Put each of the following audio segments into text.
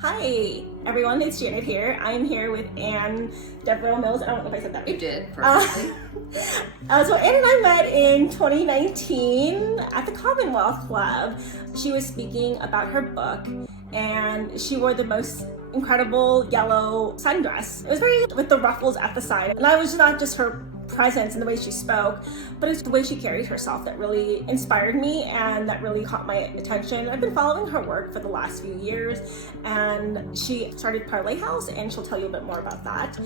Hi, everyone. It's Janet here. I'm here with Devereux-Mills. I don't know if I said that right. You did, perfectly. So Ann and I met in 2019 at the Commonwealth Club. She was speaking about her book, and she wore the most incredible yellow sundress. It was very with the ruffles at the side, and I was not just her presence and the way she spoke, but it's the way she carried herself that really inspired me and that really caught my attention. I've been following her work for the last few years, and she started Parlay House, and she'll tell you a bit more about that.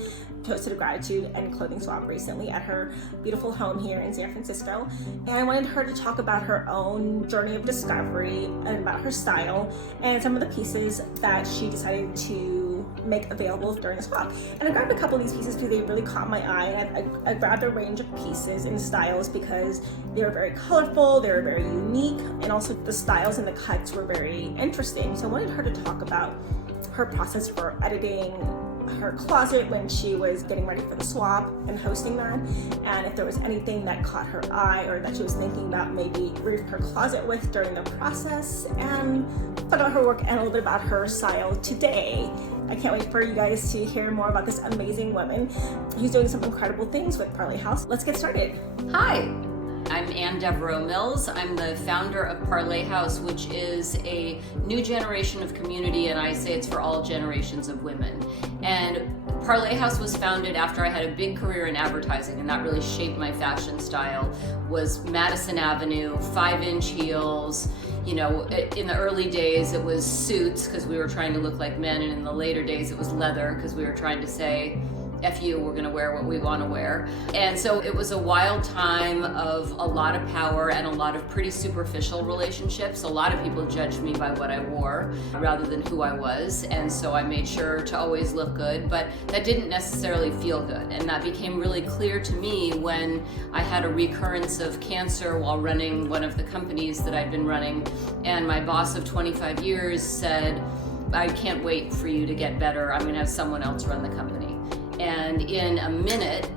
She hosted a gratitude and clothing swap recently at her beautiful home here in San Francisco, and I wanted her to talk about her own journey of discovery and about her style and some of the pieces that she decided to make available during the swap. And I grabbed a couple of these pieces because they really caught my eye, and I grabbed a range of pieces and styles because they were very colorful, they were very unique, and also the styles and the cuts were very interesting. So I wanted her to talk about her process for editing her closet when she was getting ready for the swap and hosting that, and if there was anything that caught her eye or that she was thinking about maybe reading her closet with during the process, and about her work and a little bit about her style today. I can't wait for you guys to hear more about this amazing woman who's doing some incredible things with Parlay House. Let's get started. Hi, I'm Ann Devereux-Mills. I'm the founder of Parlay House, which is a new generation of community, and I say it's for all generations of women. And Parlay House was founded after I had a big career in advertising, and that really shaped my fashion style. Was Madison Avenue, 5-inch heels. You know, in the early days it was suits because we were trying to look like men, and in the later days it was leather because we were trying to say, F you, we're gonna wear what we wanna wear. And so it was a wild time of a lot of power and a lot of pretty superficial relationships. A lot of people judged me by what I wore rather than who I was. And so I made sure to always look good, but that didn't necessarily feel good. And that became really clear to me when I had a recurrence of cancer while running one of the companies that I'd been running. And my boss of 25 years said, I can't wait for you to get better. I'm gonna have someone else run the company. And in a minute,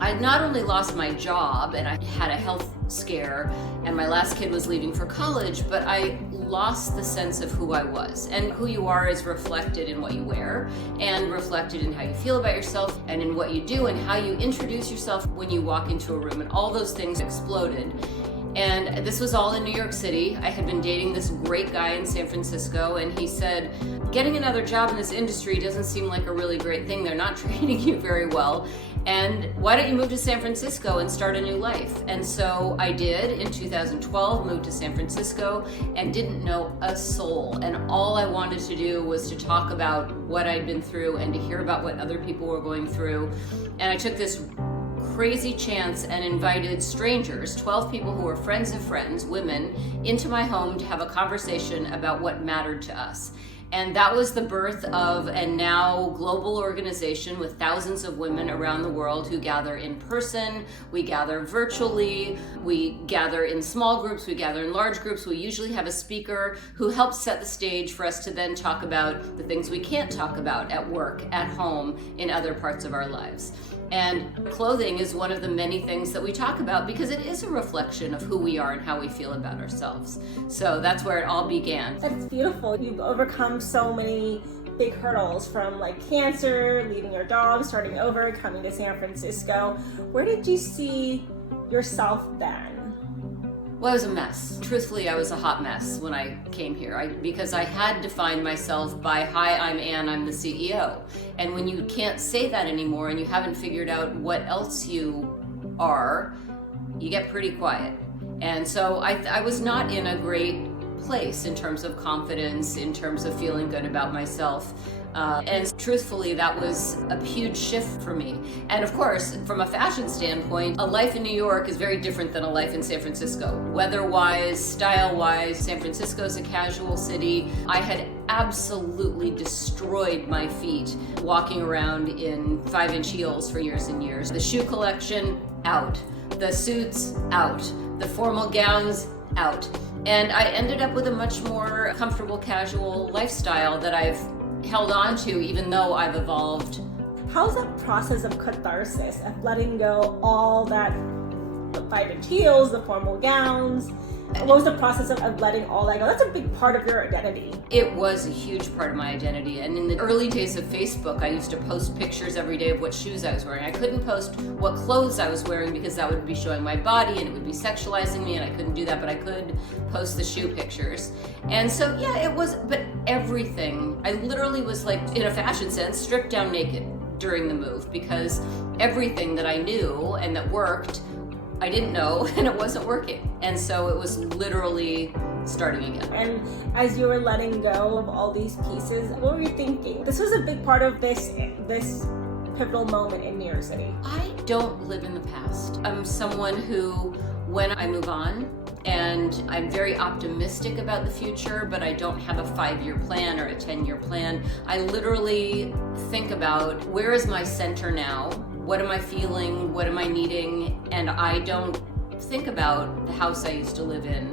I not only lost my job and I had a health scare and my last kid was leaving for college, but I lost the sense of who I was. And who you are is reflected in what you wear and reflected in how you feel about yourself and in what you do and how you introduce yourself when you walk into a room, and all those things exploded. And this was all in New York City. I had been dating this great guy in San Francisco, and he said, getting another job in this industry doesn't seem like a really great thing. They're not treating you very well. And why don't you move to San Francisco and start a new life? And so I did in 2012, moved to San Francisco and didn't know a soul. And all I wanted to do was to talk about what I'd been through and to hear about what other people were going through. And I took this crazy chance and invited strangers, 12 people who were friends of friends, women, into my home to have a conversation about what mattered to us. And that was the birth of a now global organization with thousands of women around the world who gather in person, we gather virtually, we gather in small groups, we gather in large groups. We usually have a speaker who helps set the stage for us to then talk about the things we can't talk about at work, at home, in other parts of our lives. And clothing is one of the many things that we talk about because it is a reflection of who we are and how we feel about ourselves. So that's where it all began. That's beautiful. You've overcome so many big hurdles, from like cancer, leaving your job, starting over, coming to San Francisco. Where did you see yourself then? Well, I was a mess. Truthfully, I was a hot mess when I came here because I had defined myself by, hi, I'm Ann, I'm the CEO. And when you can't say that anymore and you haven't figured out what else you are, you get pretty quiet. And so I was not in a great place in terms of confidence, in terms of feeling good about myself. And truthfully, that was a huge shift for me. And of course, from a fashion standpoint, a life in New York is very different than a life in San Francisco. Weather-wise, style-wise, San Francisco's a casual city. I had absolutely destroyed my feet walking around in 5-inch heels for years and years. The shoe collection, out. The suits, out. The formal gowns, out. And I ended up with a much more comfortable, casual lifestyle that I've held on to, even though I've evolved. How's that process of catharsis, of letting go all that, the 5-inch heels, the formal gowns, What was the process of letting all that go? That's a big part of your identity. It was a huge part of my identity. And in the early days of Facebook, I used to post pictures every day of what shoes I was wearing. I couldn't post what clothes I was wearing because that would be showing my body and it would be sexualizing me, and I couldn't do that, but I could post the shoe pictures. And so, yeah, it was, but everything, I literally was like, in a fashion sense, stripped down naked during the move, because everything that I knew and that worked, I didn't know, and it wasn't working. And so it was literally starting again. And as you were letting go of all these pieces, what were you thinking? This was a big part of this pivotal moment in New York City. I don't live in the past. I'm someone who, when I move on, and I'm very optimistic about the future, but I don't have a 5-year plan or a 10-year plan. I literally think about, where is my center now? What am I feeling? What am I needing? And I don't think about the house I used to live in,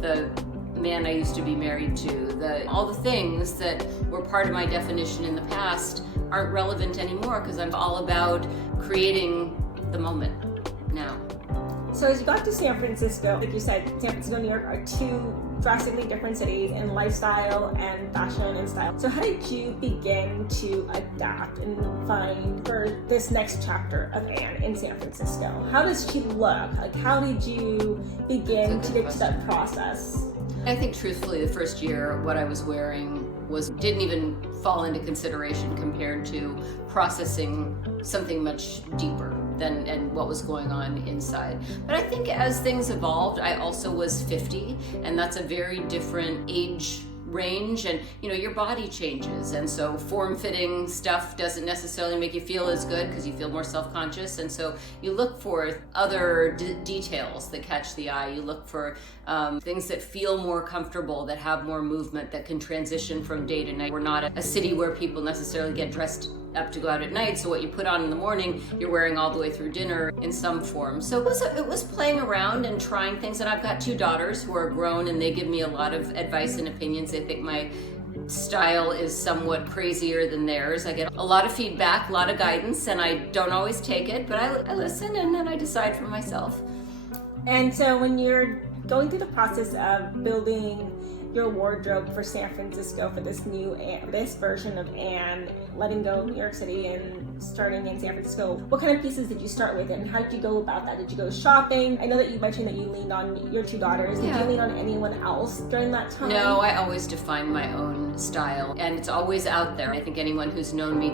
the man I used to be married to, all the things that were part of my definition in the past aren't relevant anymore, because I'm all about creating the moment now. So as you got to San Francisco, like you said, San Francisco and New York are two drastically different cities in lifestyle and fashion and style. So how did you begin to adapt and find for this next chapter of Anne in San Francisco? How does she look? Like, how did you begin to get to that process? I think truthfully, the first year, what I was wearing didn't even fall into consideration compared to processing something much deeper than and what was going on inside. But I think as things evolved, I also was 50, and that's a very different age range, and your body changes, and so form-fitting stuff doesn't necessarily make you feel as good because you feel more self-conscious, and so you look for other details that catch the eye. You look for things that feel more comfortable, that have more movement, that can transition from day to night. We're not a city where people necessarily get dressed up to go out at night, so what you put on in the morning, you're wearing all the way through dinner in some form. So it was playing around and trying things, and I've got 2 daughters who are grown, and they give me a lot of advice and opinions. They think my style is somewhat crazier than theirs. I get a lot of feedback, a lot of guidance, and I don't always take it, but I listen, and then I decide for myself. And so when you're going through the process of building your wardrobe for San Francisco, for this version of Anne, letting go of New York City and starting in San Francisco, what kind of pieces did you start with, and how did you go about that? Did you go shopping? I know that you mentioned that you leaned on your 2 daughters. Did you lean on anyone else during that time? No, I always define my own style, and it's always out there. I think anyone who's known me,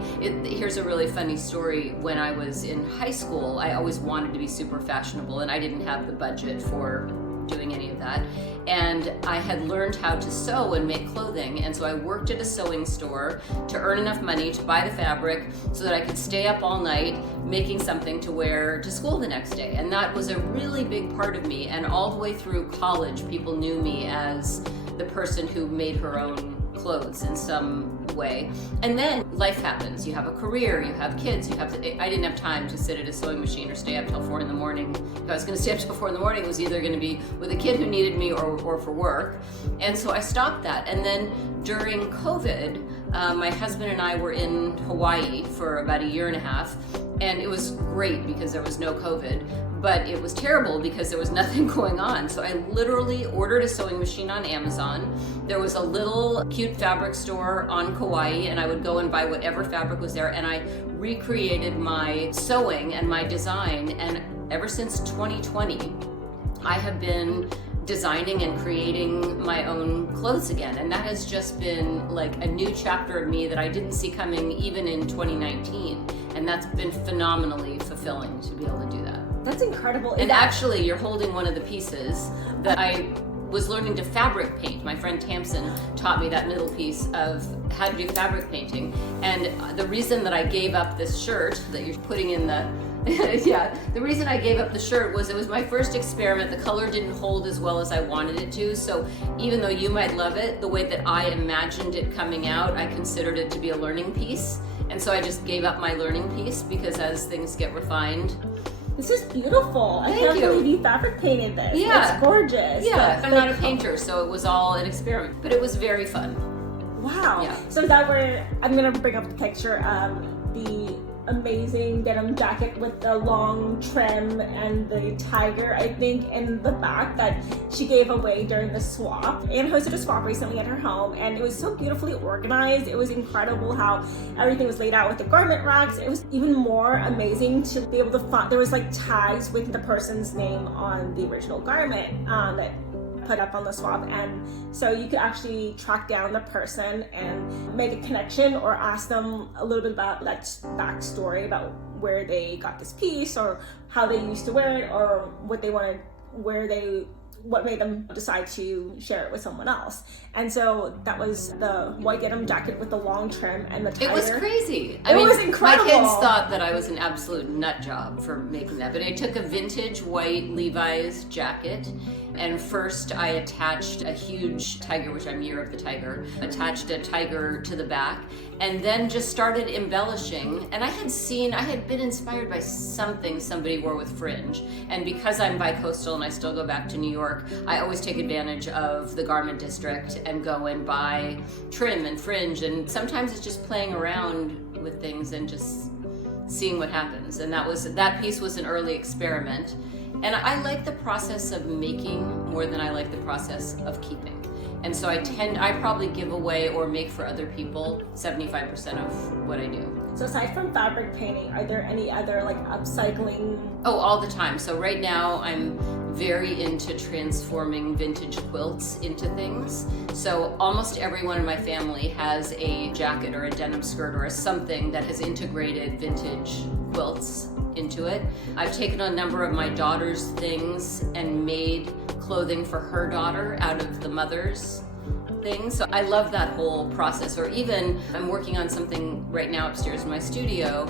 here's a really funny story. When I was in high school, I always wanted to be super fashionable, and I didn't have the budget for doing any of that, and I had learned how to sew and make clothing, and so I worked at a sewing store to earn enough money to buy the fabric so that I could stay up all night making something to wear to school the next day. And that was a really big part of me, and all the way through college people knew me as the person who made her own clothes in some way. And then life happens. You have a career, you have kids, I didn't have time to sit at a sewing machine or stay up till 4 a.m. If I was going to stay up till 4 a.m, it was either going to be with a kid who needed me or for work. And so I stopped that. And then during COVID, my husband and I were in Hawaii for about 1.5 years, and it was great because there was no COVID. But it was terrible because there was nothing going on. So I literally ordered a sewing machine on Amazon. There was a little cute fabric store on Kauai, and I would go and buy whatever fabric was there, and I recreated my sewing and my design. And ever since 2020, I have been designing and creating my own clothes again. And that has just been like a new chapter of me that I didn't see coming even in 2019. And that's been phenomenally fulfilling to be able to do that. That's incredible. And actually, you're holding one of the pieces that I was learning to fabric paint. My friend Tamsin taught me that middle piece of how to do fabric painting. And the reason that I gave up this shirt that you're putting in the the reason I gave up the shirt was it was my first experiment. The color didn't hold as well as I wanted it to. So even though you might love it, the way that I imagined it coming out, I considered it to be a learning piece. And so I just gave up my learning piece, because as things get refined. This is beautiful. I can't believe you fabric painted this. Yeah. It's gorgeous. Yeah, I'm not a painter, so it was all an experiment. But it was very fun. Wow. Yeah. So that I'm going to bring up the picture of the amazing denim jacket with the long trim and the tiger, I think, in the back that she gave away during the swap. Anne hosted a swap recently at her home, and it was so beautifully organized. It was incredible how everything was laid out with the garment racks. It was even more amazing to be able to find, there was like tags with the person's name on the original garment that put up on the swap, and so you could actually track down the person and make a connection or ask them a little bit about that backstory about where they got this piece or how they used to wear it or what they wanted, what made them decide to share it with someone else. And so that was the white denim jacket with the long trim and the tiger. It was crazy. It was incredible. My kids thought that I was an absolute nut job for making that, but I took a vintage white Levi's jacket, and first I attached a huge tiger, which I'm Year of the Tiger, attached a tiger to the back, and then just started embellishing. And I had been inspired by something somebody wore with fringe, and because I'm bi-coastal and I still go back to New York, I always take advantage of the garment district and go and buy trim and fringe, and sometimes it's just playing around with things and just seeing what happens. And that piece was an early experiment, and I like the process of making more than I like the process of keeping. And so I probably give away or make for other people 75% of what I do. So aside from fabric painting, are there any other like upcycling? Oh, all the time. So right now I'm very into transforming vintage quilts into things. So almost everyone in my family has a jacket or a denim skirt or something that has integrated vintage quilts into it. I've taken a number of my daughter's things and made clothing for her daughter out of the mother's things. So I love that whole process. Or even I'm working on something right now upstairs in my studio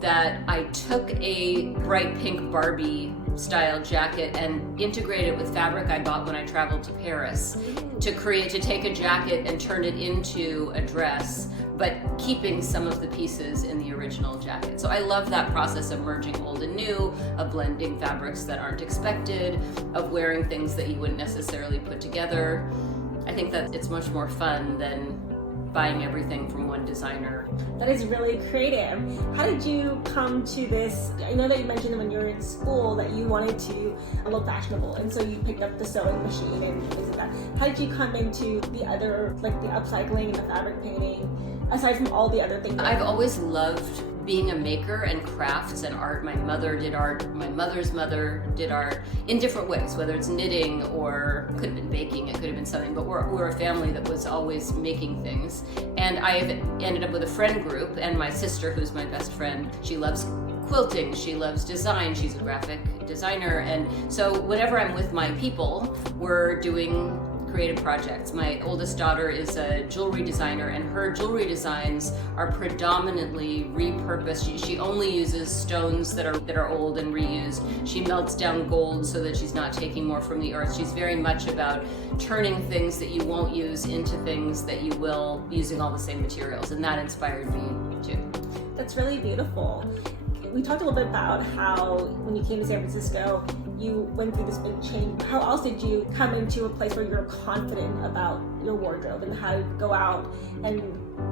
that I took a bright pink Barbie style jacket and integrated it with fabric I bought when I traveled to Paris to take a jacket and turn it into a dress, but keeping some of the pieces in the original jacket. So I love that process of merging old and new, of blending fabrics that aren't expected, of wearing things that you wouldn't necessarily put together. I think that it's much more fun than buying everything from one designer. That is really creative. How did you come to this? I know that you mentioned when you were in school that you wanted to look fashionable, and so you picked up the sewing machine and things like that. How did you come into the other, like the upcycling and the fabric painting, aside from all the other things? I've always loved being a maker and crafts and art. My mother did art, my mother's mother did art in different ways, whether it's knitting or could have been baking, it could have been something, but we're a family that was always making things. And I have ended up with a friend group, and my sister, who's my best friend, she loves quilting, she loves design, she's a graphic designer, and so whenever I'm with my people, we're doing creative projects. My oldest daughter is a jewelry designer, and her jewelry designs are predominantly repurposed. She only uses stones that are old and reused. She melts down gold so that she's not taking more from the earth. She's very much about turning things that you won't use into things that you will, using all the same materials, and that inspired me too. That's really beautiful. We talked a little bit about how when you came to San Francisco, you went through this big change. How else did you come into a place where you're confident about your wardrobe and how to go out and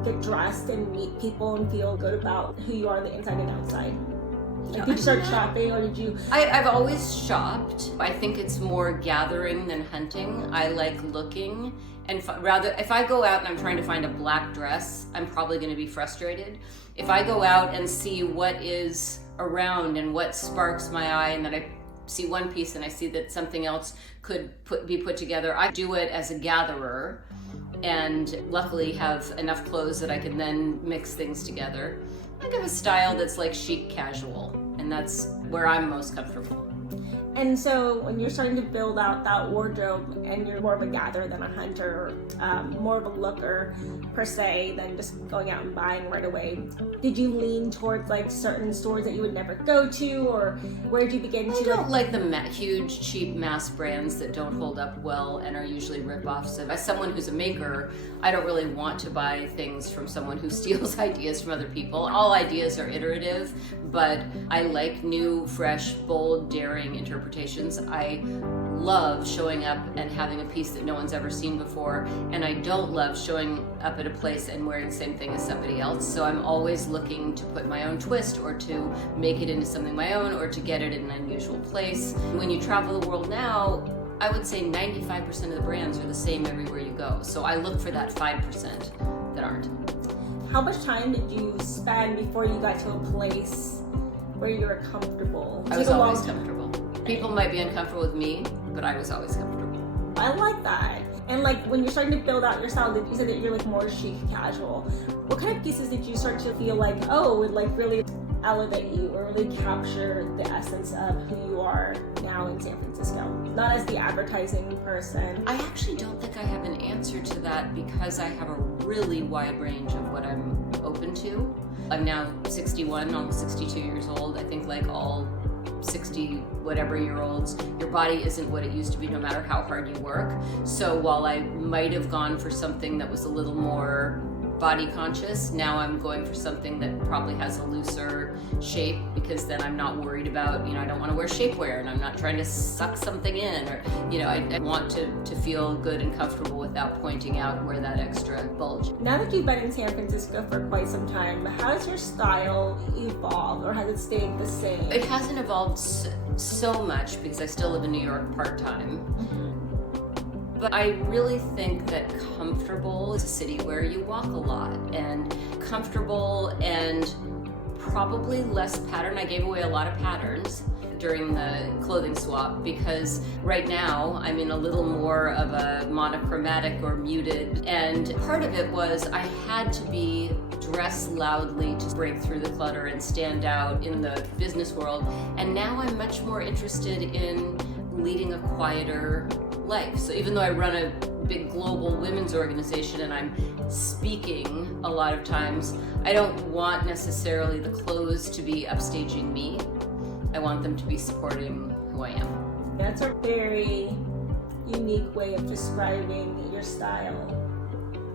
get dressed and meet people and feel good about who you are on the inside and outside? Like, did you start shopping, or did you? I've always shopped. I think it's more gathering than hunting. I like looking, and rather, if I go out and I'm trying to find a black dress, I'm probably going to be frustrated. If I go out and see what is around and what sparks my eye, and then I see one piece and I see that something else could be put together, I do it as a gatherer, and luckily have enough clothes that I can then mix things together. I have a style that's like chic casual, and that's where I'm most comfortable. And so when you're starting to build out that wardrobe and you're more of a gatherer than a hunter, more of a looker per se than just going out and buying right away, did you lean towards like certain stores that you would never go to, or where did you begin to? I don't like the huge cheap mass brands that don't hold up well and are usually rip-offs. As someone who's a maker, I don't really want to buy things from someone who steals ideas from other people. All ideas are iterative, but I like new, fresh, bold, daring interpretations interpretations. I love showing up and having a piece that no one's ever seen before, and I don't love showing up at a place and wearing the same thing as somebody else. So I'm always looking to put my own twist, or to make it into something my own, or to get it in an unusual place. When you travel the world now, I would say 95% of the brands are the same everywhere you go. So I look for that 5% that aren't. How much time did you spend before you got to a place where you were comfortable? I was always comfortable. People might be uncomfortable with me, but I was always comfortable. I like that. And like when you're starting to build out your style, you said that you're like more chic casual. What kind of pieces did you start to feel like, oh, would like really elevate you or really capture the essence of who you are now in San Francisco? Not as the advertising person. I actually don't think I have an answer to that, because I have a really wide range of what I'm open to. I'm now 61, almost 62 years old. I think like all 60 whatever year olds, your body isn't what it used to be no matter how hard you work. So while I might have gone for something that was a little more body conscious, now I'm going for something that probably has a looser shape, because then I'm not worried about, I don't want to wear shapewear, and I'm not trying to suck something in, or, I want to feel good and comfortable without pointing out where that extra bulge. Now that you've been in San Francisco for quite some time, how has your style evolved, or has it stayed the same? It hasn't evolved so much, because I still live in New York part-time. But I really think that comfortable is a city where you walk a lot, and comfortable and probably less pattern. I gave away a lot of patterns during the clothing swap, because right now I'm in a little more of a monochromatic or muted, and part of it was I had to be dressed loudly to break through the clutter and stand out in the business world, and now I'm much more interested in leading a quieter life. So even though I run a big global women's organization and I'm speaking a lot of times, I don't want necessarily the clothes to be upstaging me. I want them to be supporting who I am. That's a very unique way of describing your style.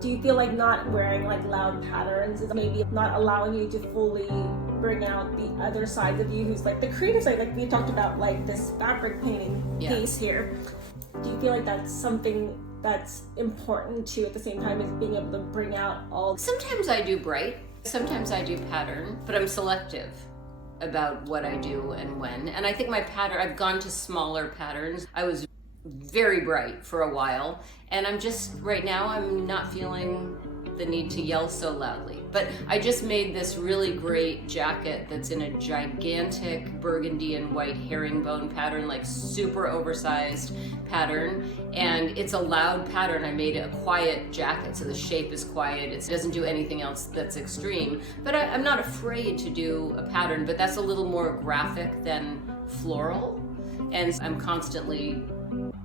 Do you feel like not wearing like loud patterns is maybe not allowing you to fully bring out the other side of you, who's like the creative side, like we talked about, like this fabric painting piece here? Do you feel like that's something that's important too, at the same time as being able to bring out all? Sometimes I do bright, sometimes I do pattern, but I'm selective about what I do and when. And I think my pattern, I've gone to smaller patterns. I was very bright for a while, and I'm just, right now, I'm not feeling the need to yell so loudly. But I just made this really great jacket that's in a gigantic burgundy and white herringbone pattern, like super oversized pattern, and it's a loud pattern. I made it a quiet jacket, so the shape is quiet. It doesn't do anything else that's extreme. But I'm not afraid to do a pattern, but that's a little more graphic than floral, and I'm constantly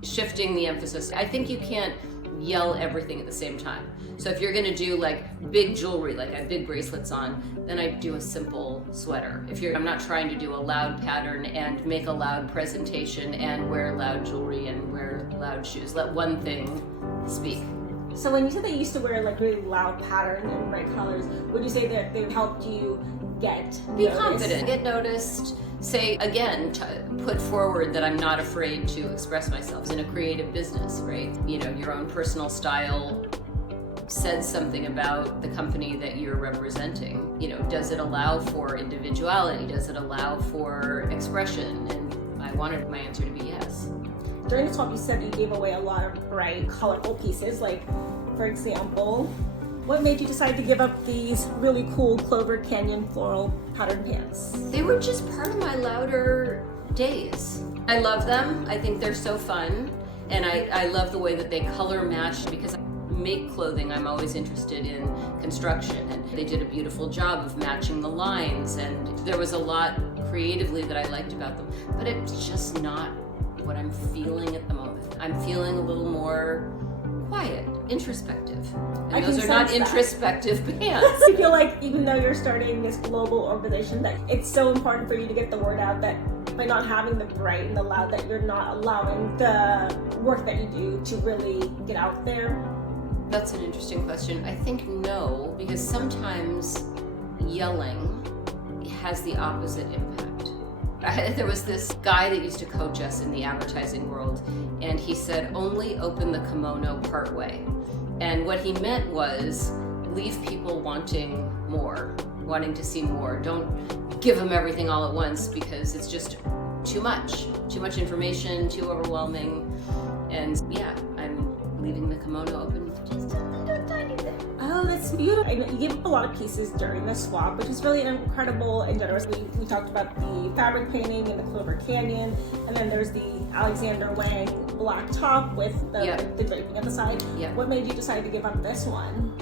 shifting the emphasis. I think you can't yell everything at the same time. So if you're gonna do like big jewelry, like I have big bracelets on, then I do a simple sweater. I'm not trying to do a loud pattern and make a loud presentation and wear loud jewelry and wear loud shoes. Let one thing speak. So when you said that you used to wear like really loud patterns and bright colors, would you say that they helped you be confident, get noticed? Say again, put forward that I'm not afraid to express myself in a creative business, right? Your own personal style says something about the company that you're representing. Does it allow for individuality? Does it allow for expression? And I wanted my answer to be yes. During the talk, you said you gave away a lot of bright, colorful pieces. Like, for example, what made you decide to give up these really cool Clover Canyon floral pattern pants? They were just part of my louder days. I love them. I think they're so fun. And I love the way that they color match, because I make clothing. I'm always interested in construction. And they did a beautiful job of matching the lines. And there was a lot creatively that I liked about them. But it's just not what I'm feeling at the moment. I'm feeling a little more quiet, introspective. And those are not introspective pants. I feel like even though you're starting this global organization, that it's so important for you to get the word out, that by not having the bright and the loud, that you're not allowing the work that you do to really get out there? That's an interesting question. I think no, because sometimes yelling has the opposite impact. There was this guy that used to coach us in the advertising world, and he said, only open the kimono partway. And what he meant was leave people wanting more, wanting to see more. Don't give them everything all at once because it's just too much information, too overwhelming. And yeah, I'm leaving the kimono open just a little tiny bit. Oh, that's beautiful. I know you gave up a lot of pieces during the swap, which was really incredible and generous. We talked about the fabric painting in the Clover Canyon, and then there's the Alexander Wang black top with the draping at the side. Yeah. What made you decide to give up this one?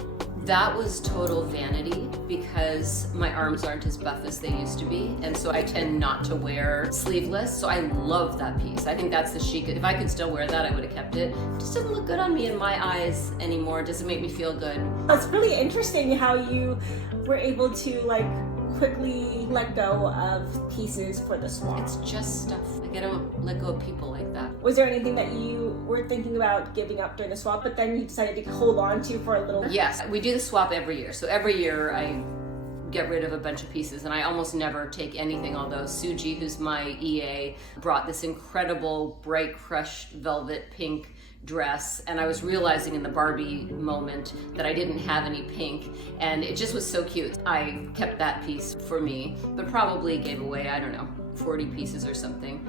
That was total vanity because my arms aren't as buff as they used to be, and so I tend not to wear sleeveless, so I love that piece. I think that's the chic. If I could still wear that, I would have kept it. It just doesn't look good on me in my eyes anymore. It doesn't make me feel good. It's really interesting how you were able to quickly let go of pieces for the swap. It's just stuff. I don't let go of people like that. Was there anything that you were thinking about giving up during the swap, but then you decided to hold on to for a little? Yes, we do the swap every year. So every year I get rid of a bunch of pieces, and I almost never take anything, although Suji, who's my EA, brought this incredible bright crushed velvet pink dress, and I was realizing in the Barbie moment that I didn't have any pink, and it just was so cute. I kept that piece for me, but probably gave away, I don't know, 40 pieces or something.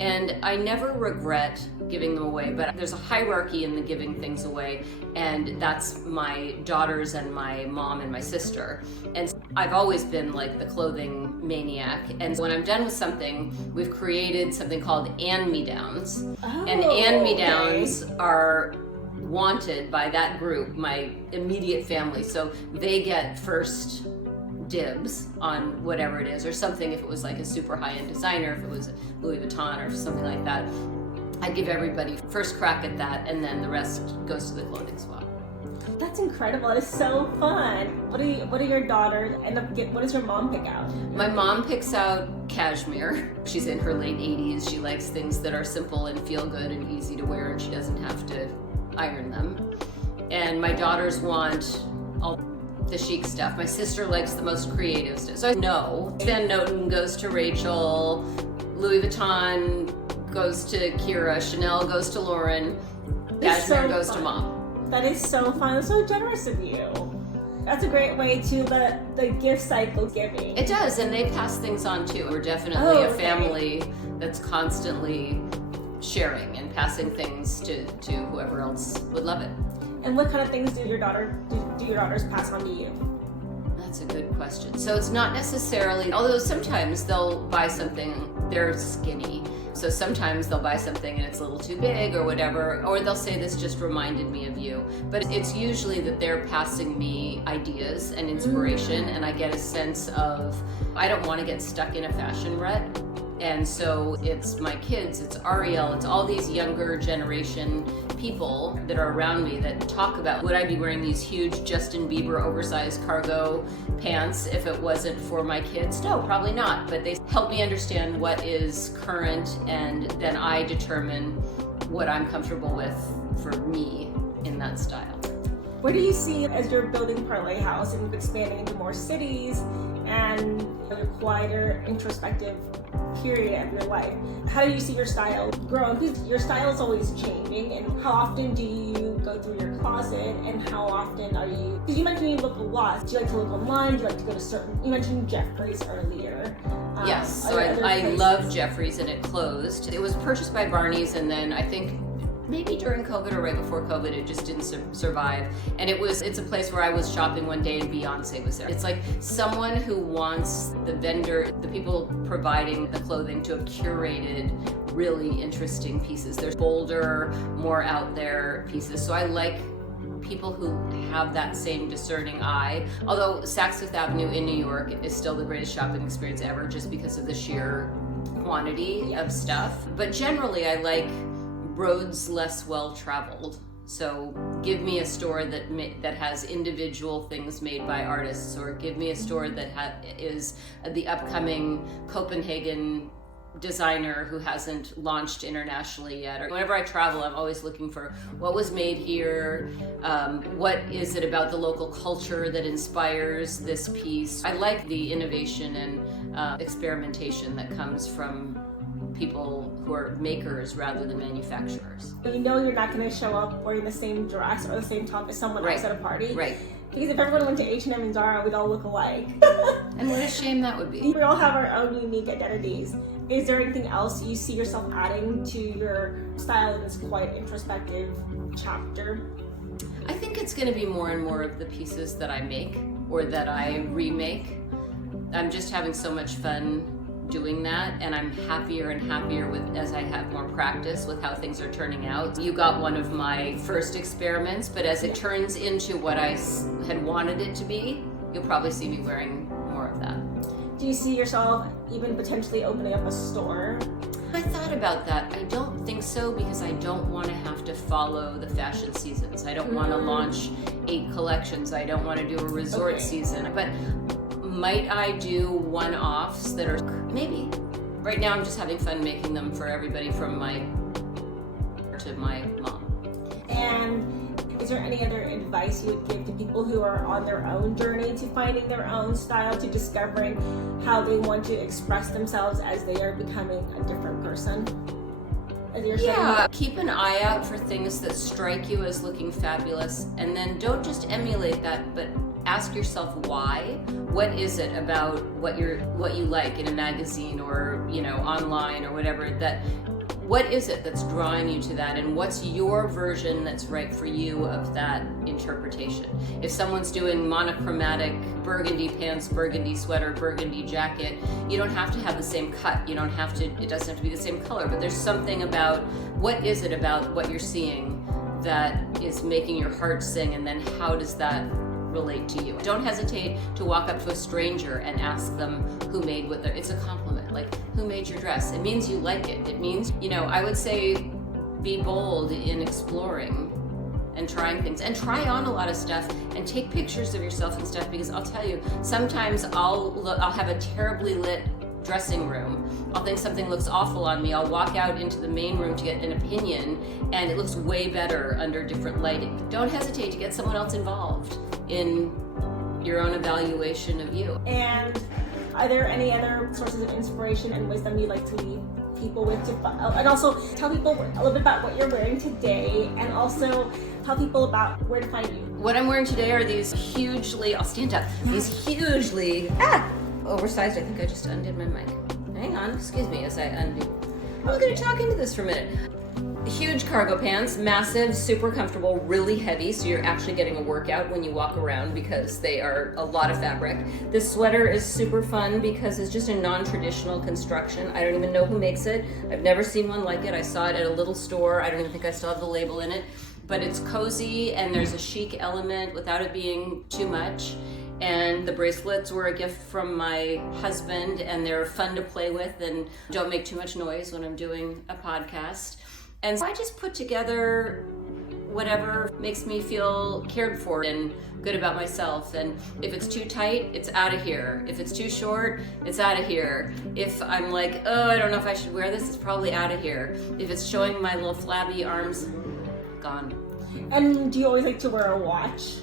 And I never regret giving them away, but there's a hierarchy in the giving things away, and that's my daughters and my mom and my sister. And I've always been like the clothing maniac, and when I'm done with something, we've created something called hand-me-downs. And hand-me-downs are wanted by that group, my immediate family, so they get first dibs on whatever it is, or something. If it was like a super high-end designer, if it was Louis Vuitton or something like that, I give everybody first crack at that, and then the rest goes to the clothing swap. That's incredible. It is so fun. What do your daughters end up what does your mom pick out? My mom picks out cashmere. She's in her late 80s. She likes things that are simple and feel good and easy to wear, and she doesn't have to iron them. And my daughters want all the chic stuff. My sister likes the most creative stuff. So I know Van Noten goes to Rachel, Louis Vuitton goes to Kira, Chanel goes to Lauren, cashmere goes to mom. That is so fun. That's so generous of you. That's a great way to the gift cycle giving. It does, and they pass things on too. We're definitely a family that's constantly sharing and passing things to whoever else would love it. And what kind of things do your daughters pass on to you? That's a good question. So it's not necessarily, although sometimes they'll buy something, they're skinny. So sometimes they'll buy something and it's a little too big or whatever, or they'll say this just reminded me of you. But it's usually that they're passing me ideas and inspiration, and I get a sense of, I don't want to get stuck in a fashion rut. And so it's my kids, it's Ariel, it's all these younger generation people that are around me that talk about, would I be wearing these huge Justin Bieber oversized cargo pants if it wasn't for my kids? No, probably not. But they help me understand what is current, and then I determine what I'm comfortable with for me in that style. Where do you see, as you're building Parlay House and expanding into more cities and your quieter, introspective period of your life, how do you see your style growing? Because your style is always changing, and how often do you go through your closet, and how often are you, because you mentioned you look a lot. Do you like to look online? Do you like to go to you mentioned Jeffrey's earlier. Yes, so I love Jeffrey's, and it closed. It was purchased by Barney's, and then I think maybe during COVID or right before COVID, it just didn't survive. And it's a place where I was shopping one day and Beyonce was there. It's like someone who wants the vendor, the people providing the clothing, to have curated really interesting pieces. There's bolder, more out there pieces. So I like people who have that same discerning eye. Although Saks Fifth Avenue in New York is still the greatest shopping experience ever, just because of the sheer quantity of stuff. But generally I like roads less well traveled. So give me a store that has individual things made by artists, or give me a store that is the upcoming Copenhagen designer who hasn't launched internationally yet. Or whenever I travel, I'm always looking for what was made here, what is it about the local culture that inspires this piece. I like the innovation and experimentation that comes from people who are makers rather than manufacturers. You know you're not going to show up wearing the same dress or the same top as someone else at a party. Right. Because if everyone went to H&M and Zara, we'd all look alike. And what a shame that would be. We all have our own unique identities. Is there anything else you see yourself adding to your style in this quite introspective chapter? I think it's going to be more and more of the pieces that I make or that I remake. I'm just having so much fun doing that, and I'm happier and happier with as I have more practice with how things are turning out. You got one of my first experiments, but as it turns into what I had wanted it to be, you'll probably see me wearing more of that. Do you see yourself even potentially opening up a store? I thought about that. I don't think so, because I don't want to have to follow the fashion seasons. I don't want to launch 8 collections. I don't want to do a resort season. But might I do one-offs that are maybe? Right now I'm just having fun making them for everybody from my to my mom. And is there any other advice you would give to people who are on their own journey to finding their own style, to discovering how they want to express themselves as they are becoming a different person? Keep an eye out for things that strike you as looking fabulous, and then don't just emulate that, but ask yourself why. What is it about what you like in a magazine or online or whatever, what is it that's drawing you to that, and what's your version that's right for you of that interpretation? If someone's doing monochromatic burgundy pants, burgundy sweater, burgundy jacket, you don't have to have the same cut. It doesn't have to be the same color, but there's something about what is it about what you're seeing that is making your heart sing, and then how does that relate to you? Don't hesitate to walk up to a stranger and ask them who made what it's a compliment. Like, who made your dress? It means you like it. It means, I would say be bold in exploring and trying things, and try on a lot of stuff, and take pictures of yourself and stuff, because I'll tell you, sometimes I'll have a terribly lit dressing room. I'll think something looks awful on me. I'll walk out into the main room to get an opinion, and it looks way better under different lighting. Don't hesitate to get someone else involved in your own evaluation of you. And are there any other sources of inspiration and wisdom you'd like to leave people with, and also tell people a little bit about what you're wearing today, and also tell people about where to find you? What I'm wearing today are these hugely, I'll stand up, these hugely oversized. I think I just undid my mic. Hang on, excuse me as I undo. I was going to talk into this for a minute. Huge cargo pants, massive, super comfortable, really heavy, so you're actually getting a workout when you walk around because they are a lot of fabric. This sweater is super fun because it's just a non-traditional construction. I don't even know who makes it. I've never seen one like it. I saw it at a little store. I don't even think I still have the label in it. But it's cozy, and there's a chic element without it being too much. And the bracelets were a gift from my husband, and they're fun to play with and don't make too much noise when I'm doing a podcast. And so I just put together whatever makes me feel cared for and good about myself. And if it's too tight, it's out of here. If it's too short, it's out of here. If I'm like, I don't know if I should wear this, it's probably out of here. If it's showing my little flabby arms, gone. And do you always like to wear a watch?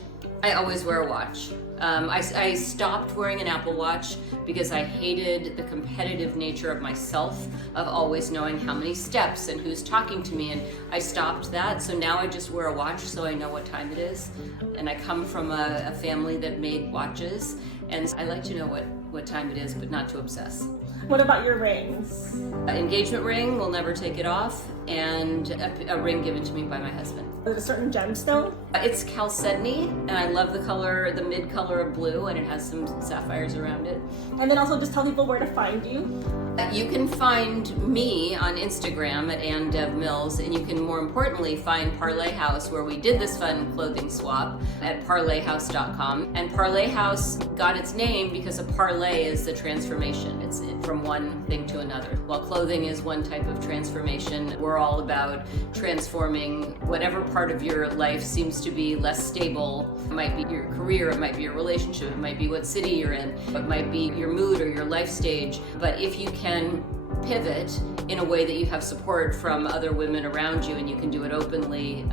I always wear a watch. I stopped wearing an Apple Watch because I hated the competitive nature of myself, of always knowing how many steps and who's talking to me, and I stopped that. So now I just wear a watch so I know what time it is. And I come from a family that made watches, and I like to know what time it is, but not to obsess. What about your rings? Engagement ring, will never take it off, and a ring given to me by my husband. Is it a certain gemstone? It's chalcedony, and I love the color, the mid color of blue, and it has some sapphires around it. And then also just tell people where to find you. You can find me on Instagram at Devereux-Mills, and you can, more importantly, find Parlay House, where we did this fun clothing swap, at parlayhouse.com. And Parlay House got its name because a parlay is the transformation. It's from one thing to another. While clothing is one type of transformation, we're all about transforming whatever part of your life seems to be less stable. It might be your career, it might be your relationship, it might be what city you're in, it might be your mood or your life stage. But if you can pivot in a way that you have support from other women around you and you can do it openly,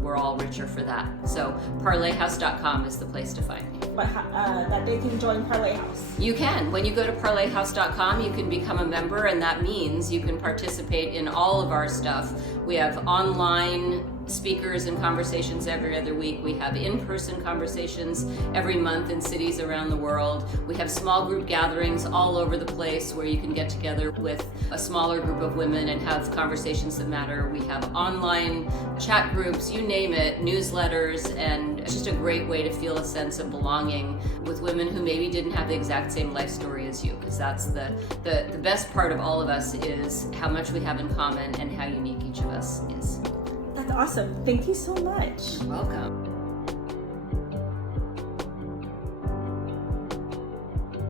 we're all richer for that. So parlayhouse.com is the place to find me. But that they can join Parlay House. You can. When you go to parlayhouse.com, you can become a member, and that means you can participate in all of our stuff. We have online speakers and conversations every other week. We have in-person conversations every month in cities around the world. We have small group gatherings all over the place where you can get together with a smaller group of women and have conversations that matter. We have online chat groups, you name it, newsletters, and it's just a great way to feel a sense of belonging with women who maybe didn't have the exact same life story as you, because that's the best part of all of us is how much we have in common and how unique each of us is. That's awesome. Thank you so much. Welcome.